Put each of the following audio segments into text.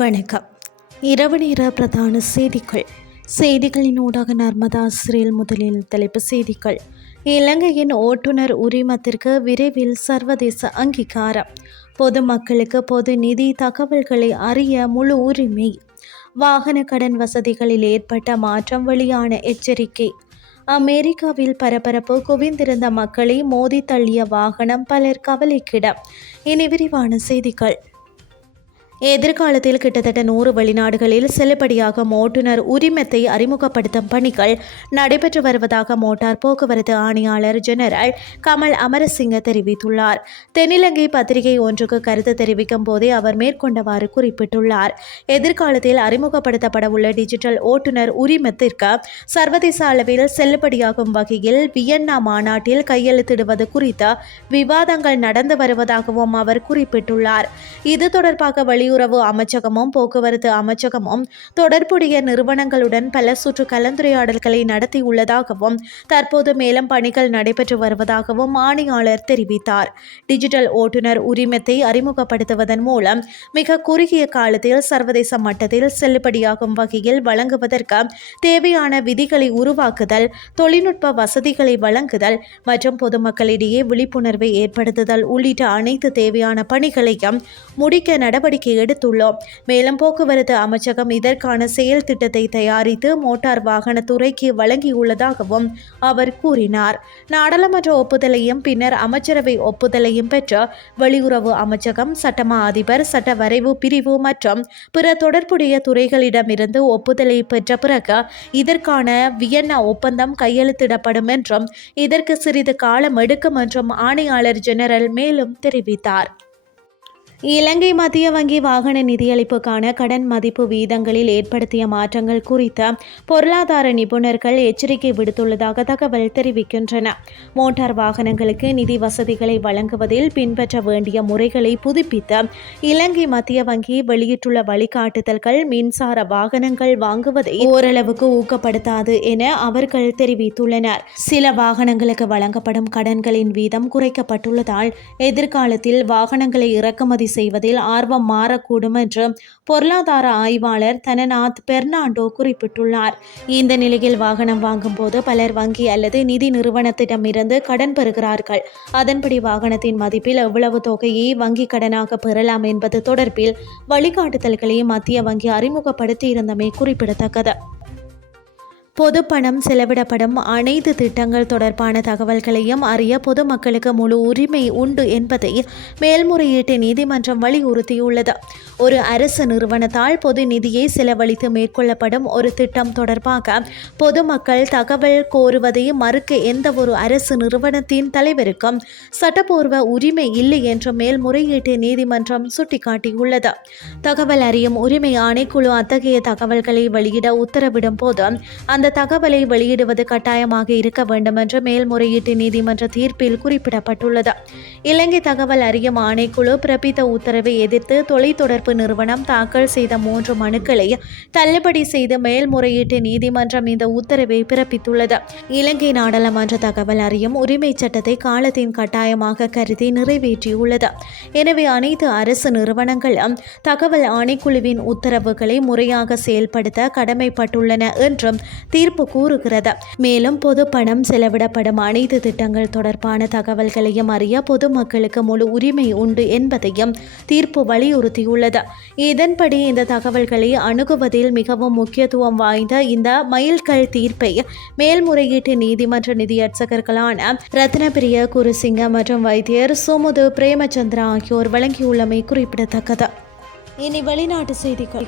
வணக்கம். இரவு நேர பிரதான செய்திகள். செய்திகளின் ஊடாக நர்மதா சிறில் முதலில் தலைப்பு செய்திகள். இலங்கையின் ஓட்டுநர் உரிமத்திற்கு விரைவில் சர்வதேச அங்கீகாரம். பொதுமக்களுக்கு பொது நிதி தகவல்களை அறிய முழு உரிமை. வாகன கடன் வசதிகளில் ஏற்பட்ட மாற்றம் வெளியான எச்சரிக்கை. அமெரிக்காவில் பரபரப்பு குவிந்திருந்த மக்களை மோதி தள்ளிய வாகனம் பலர் கவலைக்கிடம். இனி விரிவான செய்திகள். எதிர்காலத்தில் கிட்டத்தட்ட நூறு வெளிநாடுகளில் செல்லுபடியாகும் ஓட்டுநர் உரிமத்தை அறிமுகப்படுத்தும் பணிகள் நடைபெற்று வருவதாக மோட்டார் போக்குவரத்து ஆணையாளர் ஜெனரல் கமல் அமரசிங்க தெரிவித்துள்ளார். தென்னிலங்கை பத்திரிகை ஒன்றுக்கு கருத்து தெரிவிக்கும் போதே அவர் மேற்கொண்டவாறு குறிப்பிட்டுள்ளார். எதிர்காலத்தில் அறிமுகப்படுத்தப்பட உள்ள டிஜிட்டல் ஓட்டுநர் உரிமத்திற்கு சர்வதேச அளவில் செல்லுபடியாகும் வகையில் வியன்னா மாநாட்டில் கையெழுத்திடுவது குறித்த விவாதங்கள் நடந்து வருவதாகவும் அவர் குறிப்பிட்டுள்ளார். இது தொடர்பாக வெளி வெளியுறவு அமைச்சகமும் போக்குவரத்து அமைச்சகமும் தொடர்புடைய நிறுவனங்களுடன் பல சுற்று கலந்துரையாடல்களை நடத்தியுள்ளதாகவும் தற்போது மேலும் பணிகள் நடைபெற்று வருவதாகவும் ஆணையாளர் தெரிவித்தார். டிஜிட்டல் ஓட்டுநர் உரிமத்தை அறிமுகப்படுத்துவதன் மூலம் மிக குறுகிய காலத்தில் சர்வதேச மட்டத்தில் செல்லுபடியாகும் வகையில் வழங்குவதற்கு தேவையான விதிகளை உருவாக்குதல் தொழில்நுட்ப வசதிகளை வழங்குதல் மற்றும் பொதுமக்களிடையே விழிப்புணர்வை ஏற்படுத்துதல் உள்ளிட்ட அனைத்து தேவையான பணிகளையும் முடிக்க நடவடிக்கை எடுத்துள்ளோம். மேலும் போக்குவரத்து அமைச்சகம் இதற்கான செயல் திட்டத்தை தயாரித்து மோட்டார் வாகன துறைக்கு வழங்கியுள்ளதாகவும் அவர் கூறினார். நாடாளுமன்ற ஒப்புதலையும் பின்னர் அமைச்சரவை ஒப்புதலையும் பெற்ற வெளியுறவு அமைச்சகம் சட்டமா அதிபர் சட்ட வரைவு பிரிவு மற்றும் பிற தொடர்புடைய துறைகளிடமிருந்து ஒப்புதலை பெற்ற பிறகு இதற்கான வியன்னா ஒப்பந்தம் கையெழுத்திடப்படும் என்றும் இதற்கு சிறிது காலம் எடுக்கும் என்றும் ஆணையாளர் ஜெனரல் மேலும் தெரிவித்தார். இலங்கை மத்திய வங்கி வாகன நிதியளிப்புக்கான கடன் மதிப்பு வீதங்களில் ஏற்படுத்திய மாற்றங்கள் குறித்த பொருளாதார நிபுணர்கள் எச்சரிக்கை விடுத்துள்ளதாக தகவல் தெரிவிக்கின்றன. மோட்டார் வாகனங்களுக்கு நிதி வசதிகளை வழங்குவதில் பின்பற்ற வேண்டிய முறைகளை புதுப்பித்த இலங்கை மத்திய வங்கி வெளியிட்டுள்ள வழிகாட்டுதல்கள் மின்சார வாகனங்கள் வாங்குவதை ஓரளவுக்கு ஊக்கப்படுத்தாது என அவர்கள் தெரிவித்துள்ளனர். சில வாகனங்களுக்கு வழங்கப்படும் கடன்களின் வீதம் குறைக்கப்பட்டுள்ளதால் எதிர்காலத்தில் வாகனங்களை இறக்குமதி செய்வதில் ஆர்வம் மாறக்கூடும் என்று பொருளாதார ஆய்வாளர் தனநாத் பெர்னாண்டோ குறிப்பிட்டுள்ளார். இந்த நிலையில் வாகனம் வாங்கும் போது பலர் வங்கி அல்லது நிதி நிறுவனத்திடமிருந்து கடன் பெறுகிறார்கள். அதன்படி வாகனத்தின் மதிப்பில் எவ்வளவு தொகையை வங்கி கடனாக பெறலாம் என்பது தொடர்பில் வழிகாட்டுதல்களை மத்திய வங்கி அறிமுகப்படுத்தியிருந்தமை குறிப்பிடத்தக்கது. பொது பணம் செலவிடப்படும் அனைத்து திட்டங்கள் தொடர்பான தகவல்களையும் அறிய பொதுமக்களுக்கு முழு உரிமை உண்டு என்பதை மேல்முறையீட்டு நீதிமன்றம் வலியுறுத்தியுள்ளது. ஒரு அரசு நிறுவனத்தால் பொது நிதியை செலவழித்து மேற்கொள்ளப்படும் ஒரு திட்டம் தொடர்பாக பொதுமக்கள் தகவல் கோருவதை மறுக்க எந்த ஒரு அரசு நிறுவனத்தின் தலைவருக்கும் சட்டப்பூர்வ உரிமை இல்லை என்று மேல்முறையீட்டு நீதிமன்றம் சுட்டிக்காட்டியுள்ளது. தகவல் அறியும் உரிமை ஆணைக்குழு அத்தகைய தகவல்களை வெளியிட உத்தரவிடும் போது அந்த தகவலை வெளியிடுவது கட்டாயமாக இருக்க வேண்டும் என்று மேல்முறையீட்டு நீதிமன்ற தீர்ப்பில் குறிப்பிடப்பட்டுள்ளது. இலங்கை தகவல் அறியும் ஆணைக்குழு பிறப்பித்த உத்தரவை எதிர்த்து தொலைத்தொடர்பு நிறுவனம் தாக்கல் செய்த மூன்று மனுக்களை தள்ளுபடி செய்து மேல்முறையீட்டு நீதிமன்றம் இந்த உத்தரவை பிறப்பித்துள்ளது. இலங்கை நாடாளுமன்ற தகவல் அறியும் உரிமை சட்டத்தை காலத்தின் கட்டாயமாக கருதி நிறைவேற்றியுள்ளது. எனவே அனைத்து அரசு நிறுவனங்களும் தகவல் ஆணைக்குழுவின் உத்தரவுகளை முறையாக செயல்படுத்த கடமைப்பட்டுள்ளன என்றும் தீர்ப்பு கூறுகிறது. மேலும் பொது பணம் செலவிடப்படும் அனைத்து திட்டங்கள் தொடர்பான தகவல்களையும் அறிய பொதுமக்களுக்கு முழு உரிமை உண்டு என்பதையும் தீர்ப்பு வலியுறுத்தியுள்ளது. இதன்படி இந்த தகவல்களை அணுகுவதில் மிகவும் முக்கியத்துவம் வாய்ந்த இந்த மைல்கல் தீர்ப்பை மேல்முறையீட்டு நீதிமன்ற நிதியர்ச்சகர்களான ரத்னபிரிய குருசிங்க மற்றும் வைத்தியர் சுமுது பிரேமச்சந்திரா ஆகியோர் வழங்கியுள்ளமை குறிப்பிடத்தக்கது. இனி வெளிநாட்டு செய்திகள்.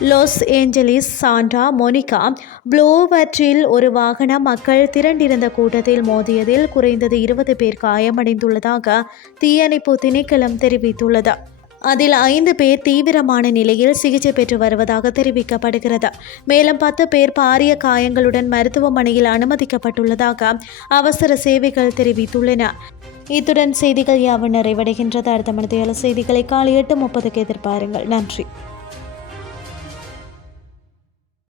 லாஸ் ஏஞ்சலிஸ் சாண்டா மோனிகா ப்ளோவற்றில் ஒரு வாகனம் மக்கள் திரண்டிருந்த கூட்டத்தில் மோதியதில் குறைந்தது இருபது பேர் காயமடைந்துள்ளதாக தீயணைப்பு திணைக்களம் தெரிவித்துள்ளது. அதில் ஐந்து பேர் தீவிரமான நிலையில் சிகிச்சை பெற்று வருவதாக தெரிவிக்கப்படுகிறது. மேலும் பத்து பேர் பாரிய காயங்களுடன் மருத்துவமனையில் அனுமதிக்கப்பட்டுள்ளதாக அவசர சேவைகள் தெரிவித்துள்ளன. இத்துடன் செய்திகள் யாவும் நிறைவடைகின்றது. அடுத்த மனதையாள செய்திகளை காலை எட்டு முப்பதுக்கு எதிர்பாருங்கள். நன்றி.